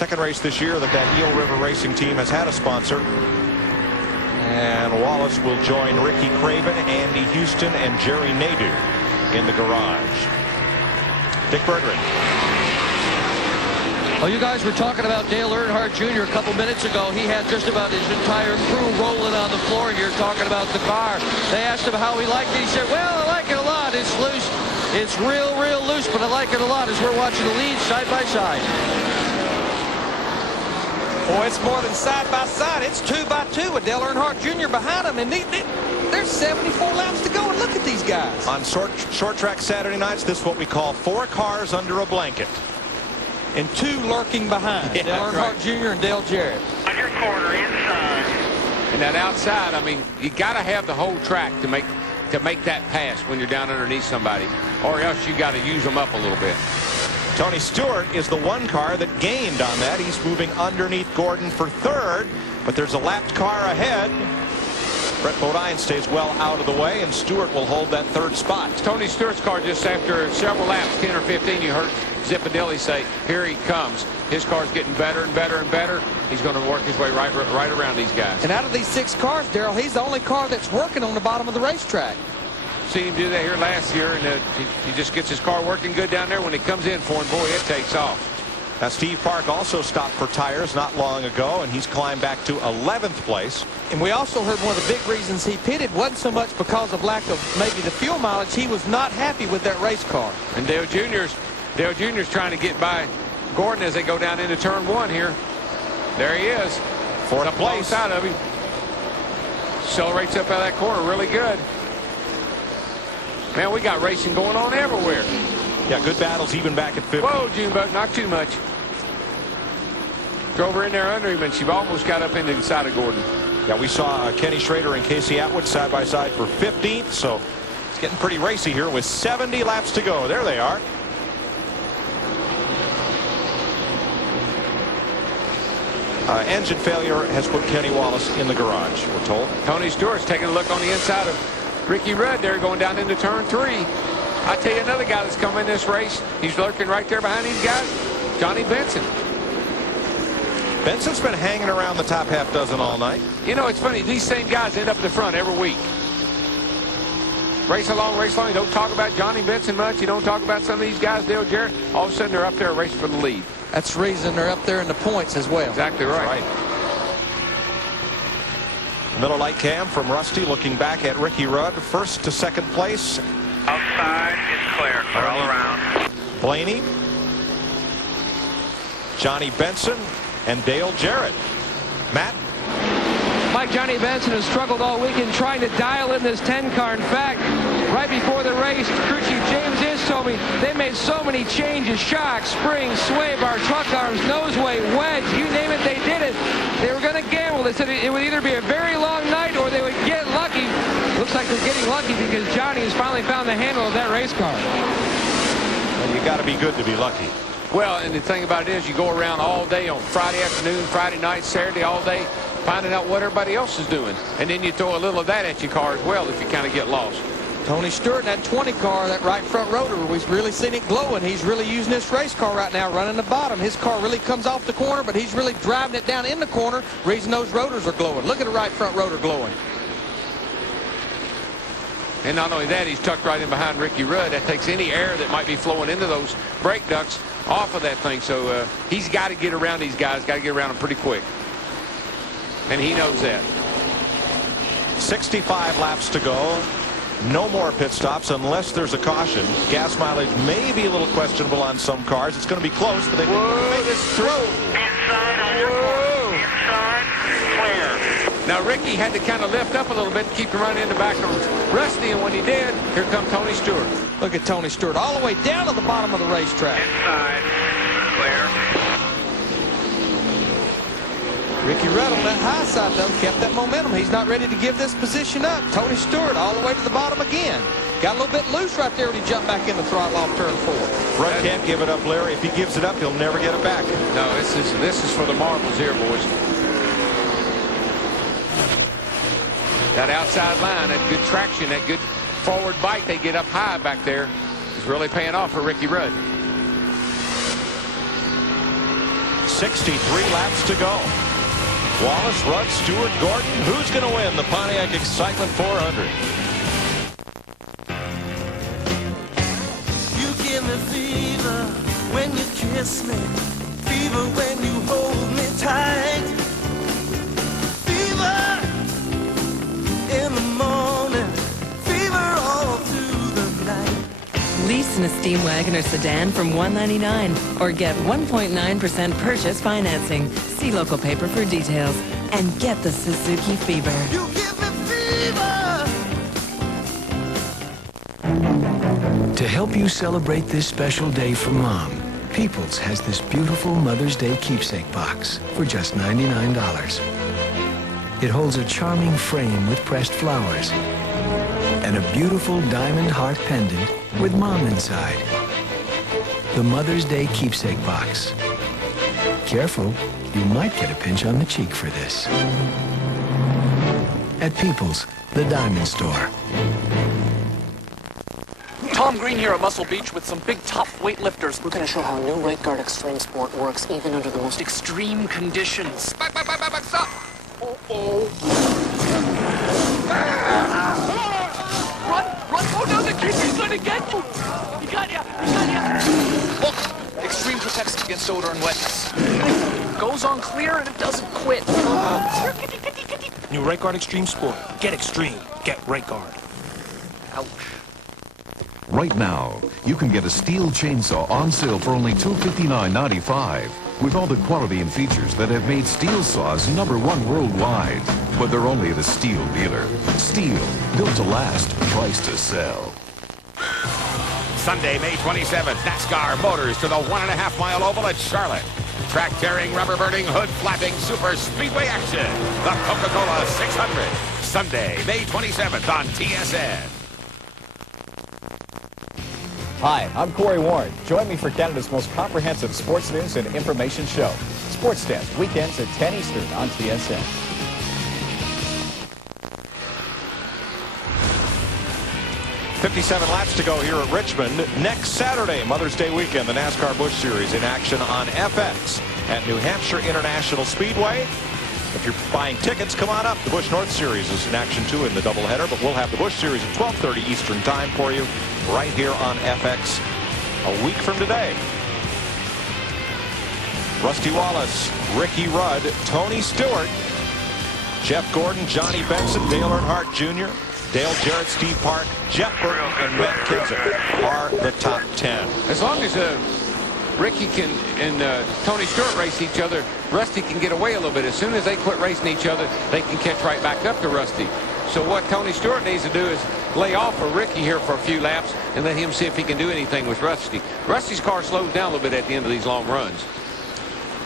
second race this year that Eel River Racing team has had a sponsor. And Wallace will join Ricky Craven, Andy Houston, and Jerry Nadeau in the garage. Dick Berggren. Well, you guys were talking about Dale Earnhardt Jr. a couple minutes ago. He had just about his entire crew rolling on the floor here talking about the car. They asked him how he liked it. He said, well, I like it a lot. It's loose. It's real loose, but I like it a lot as we're watching the leads side by side. Boy, it's more than side by side. It's 2 by 2 with Dale Earnhardt Jr. behind him. And there's 74 laps to go. And look at these guys. On short track Saturday nights, this is what we call 4 cars under a blanket. And 2 lurking behind. Yeah, Dale Earnhardt Jr. and Dale Jarrett. On your corner inside. And that outside, I mean, you got to have the whole track to make that pass when you're down underneath somebody, or else you got to use them up a little bit. Tony Stewart is the one car that gained on that. He's moving underneath Gordon for third, but there's a lapped car ahead. Brett Bodine stays well out of the way, and Stewart will hold that third spot. Tony Stewart's car, just after several laps, 10 or 15, you heard Zipadelli say, here he comes. His car's getting better and better and better. He's going to work his way right around these guys. And out of these 6 cars, Darrell, he's the only car that's working on the bottom of the racetrack. Seen him do that here last year, and he just gets his car working good down there. When it comes in for him, boy, it takes off. Now, Steve Park also stopped for tires not long ago, and he's climbed back to 11th place. And we also heard one of the big reasons he pitted wasn't so much because of lack of maybe the fuel mileage. He was not happy with that race car. And Dale Jr.'s trying to get by Gordon as they go down into turn 1 here. There he is. Fourth place. Out of him. Accelerates up out of that corner really good. Man, we got racing going on everywhere. Yeah, good battles even back at 50. Whoa, Junebug, not too much. Drove her in there under him, and she almost got up into the side of Gordon. Yeah, we saw Kenny Schrader and Casey Atwood side by side for 15th, so it's getting pretty racy here with 70 laps to go. There they are. Engine failure has put Kenny Wallace in the garage, we're told. Tony Stewart's taking a look on the inside of Ricky Rudd there, going down into turn 3. I tell you, another guy that's come in this race, he's lurking right there behind these guys, Johnny Benson. Benson's been hanging around the top half dozen all night. You know, it's funny, these same guys end up at the front every week. Race along. You don't talk about Johnny Benson much. You don't talk about some of these guys, Dale Jarrett. All of a sudden, they're up there racing for the lead. That's the reason they're up there in the points as well. Exactly right. Miller Lite cam from Rusty looking back at Ricky Rudd, first to second place. Outside is clear. They're all around. Blaney, Johnny Benson, and Dale Jarrett. Matt? Mike, Johnny Benson has struggled all weekend trying to dial in this 10 car. In fact, right before the race, crew chief James Is told me they made so many changes: shock, spring, sway bar, truck arms, noseway, wedge, you name it, they did it. They were going to gamble. They said it would either be a very long night or they would get lucky. Looks like they're getting lucky because Johnny has finally found the handle of that race car. Well, you got to be good to be lucky. Well, and the thing about it is you go around all day on Friday afternoon, Friday night, Saturday, all day, finding out what everybody else is doing. And then you throw a little of that at your car as well if you kind of get lost. Tony Stewart in that 20 car, that right front rotor, we've really seen it glowing. He's really using this race car right now, running the bottom. His car really comes off the corner, but he's really driving it down in the corner, reason those rotors are glowing. Look at the right front rotor glowing. And not only that, he's tucked right in behind Ricky Rudd. That takes any air that might be flowing into those brake ducts off of that thing. So he's got to get around these guys, got to get around them pretty quick. And he knows that. 65 laps to go. No more pit stops unless there's a caution. Gas mileage may be a little questionable on some cars. It's going to be close, but they can make this through. Inside on your corner. Inside, clear. Now, Ricky had to kind of lift up a little bit to keep him running in the back of Rusty, and when he did, here comes Tony Stewart. Look at Tony Stewart all the way down to the bottom of the racetrack. Inside, clear. Ricky Rudd on that high side, though, kept that momentum. He's not ready to give this position up. Tony Stewart all the way to the bottom again. Got a little bit loose right there when he jumped back in the throttle off turn 4. Rudd can't give it up, Larry. If he gives it up, he'll never get it back. No, this is for the marbles here, boys. That outside line, that good traction, that good forward bite they get up high back there is really paying off for Ricky Rudd. 63 laps to go. Wallace, Rudd, Stewart, Gordon. Who's going to win the Pontiac Excitement 400? You give me fever when you kiss me, fever when you hold me tight, fever in the morning, fever all through the night. Lease in a steam wagon or sedan from $199 or get 1.9% purchase financing. See local paper for details and get the Suzuki Fever. You give me fever. To help you celebrate this special day for Mom, Peoples has this beautiful Mother's Day keepsake box for just $99. It holds a charming frame with pressed flowers and a beautiful diamond heart pendant with Mom inside. The Mother's Day keepsake box. Careful, you might get a pinch on the cheek for this. At Peoples, the diamond store. Tom Green here at Muscle Beach with some big tough weightlifters. We're going to show how new Right Guard Extreme Sport works even under the most Extreme conditions. Back, stop. Run, go down the kid, he's going to get you. He got you. Look, Extreme protects against odor and wetness. Goes on clear and it doesn't quit. New Right Guard Extreme Sport. Get extreme. Get Right Guard. Ouch. Right now, you can get a steel chainsaw on sale for only $259.95 with all the quality and features that have made steel saws #1 worldwide. But they're only at a Steel dealer. Steel, built to last, priced to sell. Sunday, May 27th, NASCAR Motors to the 1.5-mile oval at Charlotte. Track-tearing, rubber-burning, hood-flapping super speedway action. The Coca-Cola 600. Sunday, May 27th on TSN. Hi, I'm Corey Warren. Join me for Canada's most comprehensive sports news and information show. Sports Desk, weekends at 10 Eastern on TSN. .57 laps to go here at Richmond. Next Saturday, Mother's Day weekend, the NASCAR Busch Series in action on FX at New Hampshire International Speedway. If you're buying tickets, come on up. The Busch North Series is in action too in the doubleheader, but we'll have the Busch Series at 12:30 Eastern Time for you right here on FX a week from today. Rusty Wallace, Ricky Rudd, Tony Stewart, Jeff Gordon, Johnny Benson, Dale Earnhardt Jr., Dale Jarrett, Steve Park, Jeff Burton, and Matt Kenseth are the top 10. As long as Ricky and Tony Stewart race each other, Rusty can get away a little bit. As soon as they quit racing each other, they can catch right back up to Rusty. So what Tony Stewart needs to do is lay off for Ricky here for a few laps and let him see if he can do anything with Rusty. Rusty's car slows down a little bit at the end of these long runs.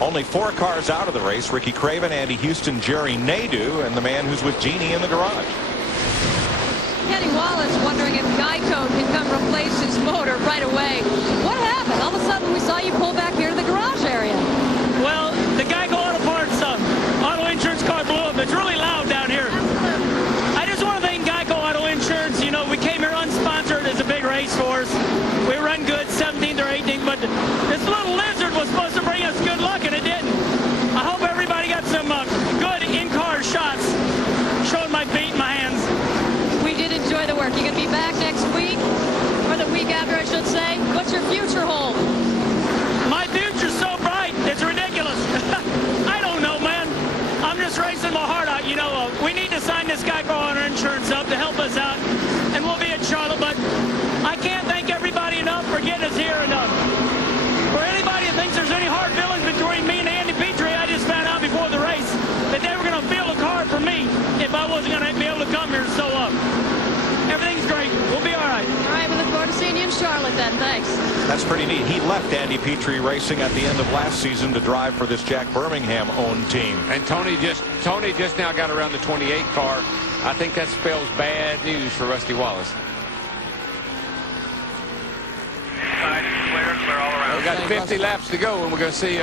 Only 4 cars out of the race: Ricky Craven, Andy Houston, Jerry Nadeau, and the man who's with Jeannie in the garage. Kenny Wallace wondering if Geico can come replace his motor right away. What happened? All of a sudden we saw you pull back here to the garage area. Well, the Geico Auto Parts auto insurance car blew up. It's really loud down here. I just want to thank Geico Auto Insurance. You know, we came here unsponsored. It's a big race for us. We run good 17th or 18th, but this little lizard was supposed to bring us good luck, and it didn't. I hope everybody got some good in-car shots showing my feet and my hands. We did enjoy the work. You going to be back next week, or the week after, I should say. What's your future hold? My future's so bright, it's ridiculous. I don't know, man. I'm just racing my heart out. You know, we need to sign this Geico Auto Insurance up to help us out, and we'll be at Charlotte. But I can't thank everybody enough for getting us here enough. For anybody that thinks there's any hard feelings between me and Andy Petrie, I just found out before the race that they were going to field a car for me if I wasn't going to be able to come here. So everything's great. We'll be all right. All right, we look forward to seeing you in Charlotte then. Thanks. That's pretty neat. He left Andy Petrie Racing at the end of last season to drive for this Jack Birmingham-owned team. And Tony just now got around the 28 car. I think that spells bad news for Rusty Wallace. Clear all around. We've got 50 laps to go, and we're going to see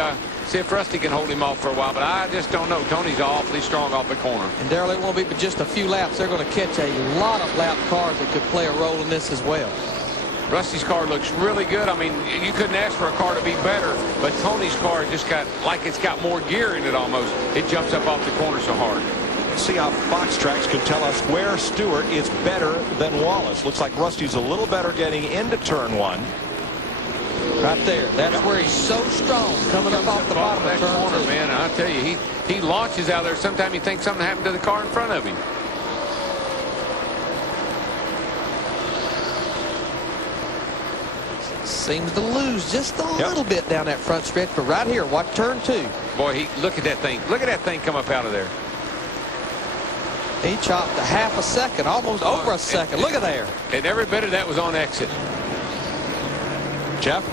if Rusty can hold him off for a while. But I just don't know. Tony's awfully strong off the corner. And Darrell, it won't be but just a few laps. They're going to catch a lot of lap cars that could play a role in this as well. Rusty's car looks really good. I mean, you couldn't ask for a car to be better, but Tony's car just got like it's got more gear in it almost. It jumps up off the corner so hard. See how Fox Tracks could tell us where Stewart is better than Wallace. Looks like Rusty's a little better getting into turn 1. Right there. That's where he's so strong coming up off the bottom of turn corner, 2. man. I tell you, he launches out there. Sometimes you think something happened to the car in front of him. Seems to lose just a little bit down that front stretch, but right here, watch turn 2. Boy, look at that thing. Look at that thing come up out of there. He chopped a half a second, almost over a second. Look at there. And every bit of that was on exit. Jeff?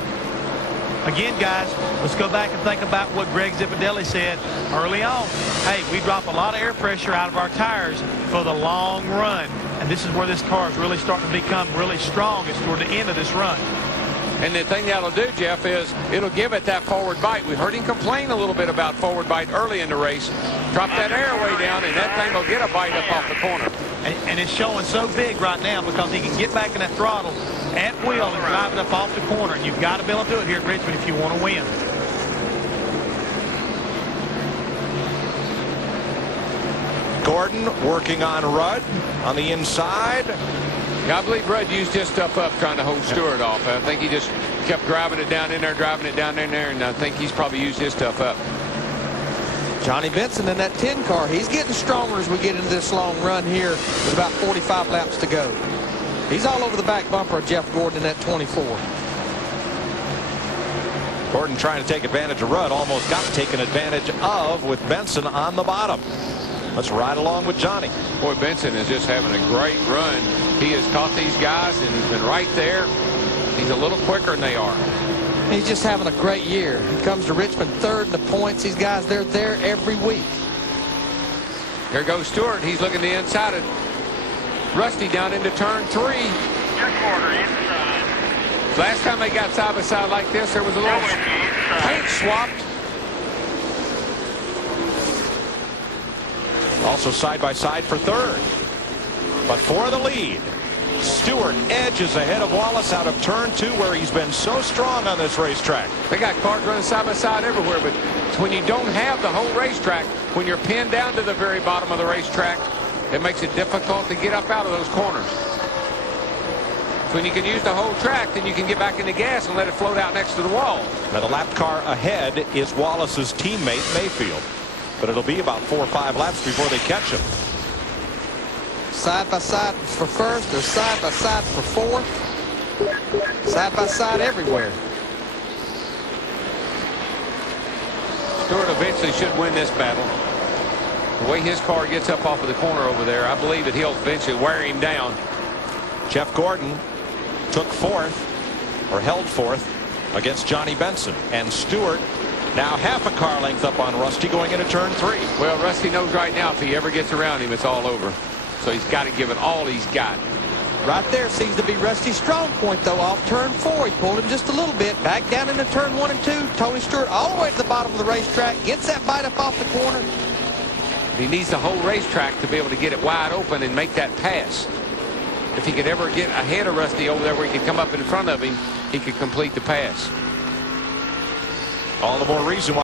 Again, guys, let's go back and think about what Greg Zipadelli said early on. Hey, we drop a lot of air pressure out of our tires for the long run. And this is where this car is really starting to become really strong. It's toward the end of this run. And the thing that'll do, Jeff, is it'll give it that forward bite. We heard him complain a little bit about forward bite early in the race. Drop that air way down, and that thing will get a bite up off the corner. And it's showing so big right now because he can get back in that throttle at will and drive it up off the corner. And you've got to be able to do it here at Richmond if you want to win. Gordon working on Rudd on the inside. Yeah, I believe Rudd used his stuff up trying to hold Stewart off. I think he just kept driving it down in there, and I think he's probably used his stuff up. Johnny Benson in that 10 car, he's getting stronger as we get into this long run here with about 45 laps to go. He's all over the back bumper of Jeff Gordon in that 24. Gordon trying to take advantage of Rudd, almost got taken advantage of with Benson on the bottom. Let's ride along with Johnny. Boy, Benson is just having a great run. He has caught these guys, and he's been right there. He's a little quicker than they are. He's just having a great year. He comes to Richmond third in the points. These guys, they're there every week. Here goes Stewart. He's looking the inside of Rusty down into turn 3. Last time they got side by side like this, there was a little paint swapped. Also side by side for third. But for the lead, Stewart edges ahead of Wallace out of turn 2, where he's been so strong on this racetrack. They got cars running side by side everywhere, but when you don't have the whole racetrack, when you're pinned down to the very bottom of the racetrack, it makes it difficult to get up out of those corners. When you can use the whole track, then you can get back in the gas and let it float out next to the wall. Now the lap car ahead is Wallace's teammate Mayfield, but it'll be about 4 or 5 laps before they catch him. Side by side for first, or side by side for fourth. Side by side everywhere. Stewart eventually should win this battle. The way his car gets up off of the corner over there, I believe that he'll eventually wear him down. Jeff Gordon took 4th, or held 4th, against Johnny Benson. And Stewart now half a car length up on Rusty going into turn 3. Well, Rusty knows right now if he ever gets around him, it's all over. So he's got to give it all he's got. Right there seems to be Rusty's strong point, though, off turn 4. He pulled him just a little bit. Back down into turn 1 and 2. Tony Stewart all the way to the bottom of the racetrack. Gets that bite up off the corner. He needs the whole racetrack to be able to get it wide open and make that pass. If he could ever get ahead of Rusty over there where he could come up in front of him, he could complete the pass. All the more reason why